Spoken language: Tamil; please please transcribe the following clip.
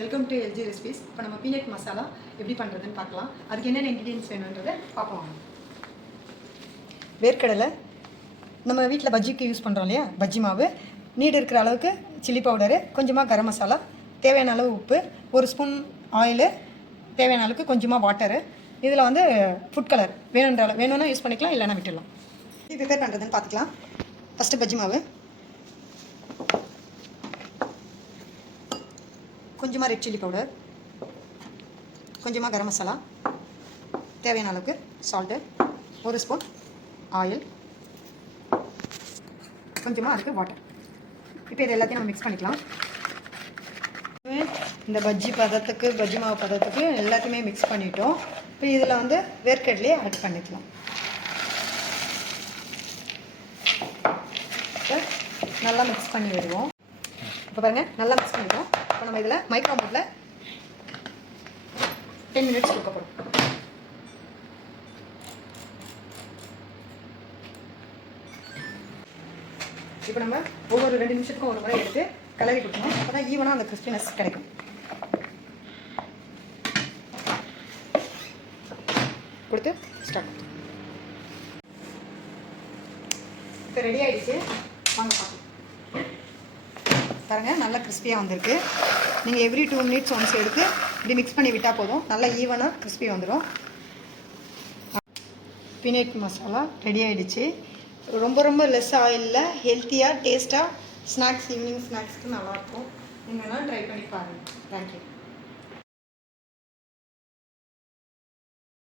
Welcome to LG recipes. இப்போ நம்ம பீனட் மசாலா எப்படி பண்ணுறதுன்னு பார்க்கலாம். அதுக்கு என்னென்ன இன்க்ரீடியன்ஸ் வேணுன்றதை பார்க்கலாம். வேர்க்கடலை, நம்ம வீட்டில் பஜ்ஜிக்கு யூஸ் பண்ணுறோம் இல்லையா, பஜ்ஜி மாவு, நீடு இருக்கிற அளவுக்கு சில்லி பவுடரு, கொஞ்சமாக கரம் மசாலா, தேவையான அளவு உப்பு, ஒரு ஸ்பூன் ஆயிலு, தேவையான அளவுக்கு கொஞ்சமாக வாட்டரு. இதில் வந்து ஃபுட் கலர் வேணும்னா யூஸ் பண்ணிக்கலாம், இல்லைனா விட்டுடலாம். எப்படி ப்ரிப்பேர் பண்ணுறதுன்னு பார்த்துக்கலாம். ஃபஸ்ட்டு பஜ்ஜி மாவு, கொஞ்சமாக ரெட் சில்லி பவுடர், கொஞ்சமாக கரம் மசாலா, தேவையான அளவுக்கு சால்ட்டு, ஒரு ஸ்பூன் ஆயில், கொஞ்சமாக அதுக்கு வாட்டர். இப்போ இது எல்லாத்தையும் நம்ம மிக்ஸ் பண்ணிக்கலாம். இந்த பஜ்ஜி மாவு பதத்துக்கு எல்லாத்தையுமே மிக்ஸ் பண்ணிட்டோம். இப்போ இதில் வந்து வேர்க்கடலையே ஆட் பண்ணிக்கலாம். நல்லா மிக்ஸ் பண்ணி விடுவோம். இப்போ பாருங்கள், நல்லா மிக்ஸ் பண்ணிட்டோம். இப்போ நம்ம இதில் மைக்ரோ மோடில் 10 மினிட்ஸ் கொடுக்க போகிறோம். இப்போ நம்ம ஒவ்வொரு 2 நிமிஷத்துக்கும் ஒரு முறை எடுத்து கிளறி கொடுக்கணும். அப்போ தான் ஈவனாக அந்த கிறிஸ்பினஸ் கிடைக்கும். கொடுத்து ஸ்டார்ட். இப்போ ரெடி ஆகிடுச்சு, வாங்க பார்க்கலாம். பாருங்கள், நல்லா கிறிஸ்பியாக வந்திருக்கு. நீங்கள் எவ்ரி 2 மினிட்ஸ் ஒன்ஸ் எடுத்து இப்படி மிக்ஸ் பண்ணி விட்டால் போதும், நல்லா ஈவனாக கிறிஸ்பி வந்துடும். பீனட் மசாலா ரெடி ஆகிடுச்சு. ரொம்ப லெஸ் ஆயிலில் ஹெல்த்தியாக டேஸ்ட்டாக ஸ்நாக்ஸ், ஈவினிங் ஸ்நாக்ஸ்க்கு நல்லாயிருக்கும். நீங்கள்லாம் ட்ரை பண்ணி பாருங்கள். தேங்க்யூ.